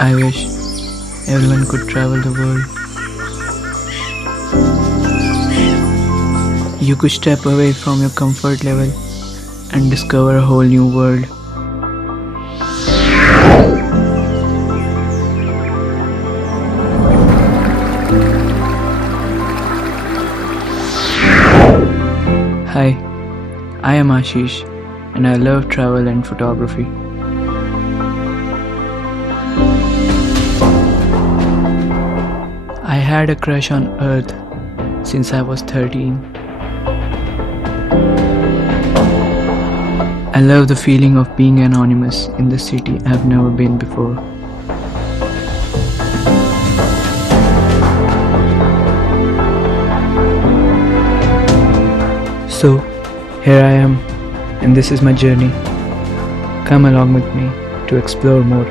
I wish everyone could travel the world. You could step away from your comfort level and discover a whole new world. Hi, I am Ashish and I love travel and photography. I had a crush on Earth since I was 13. I love the feeling of being anonymous in the city I've never been before. So, here I am, and this is my journey. Come along with me to explore more.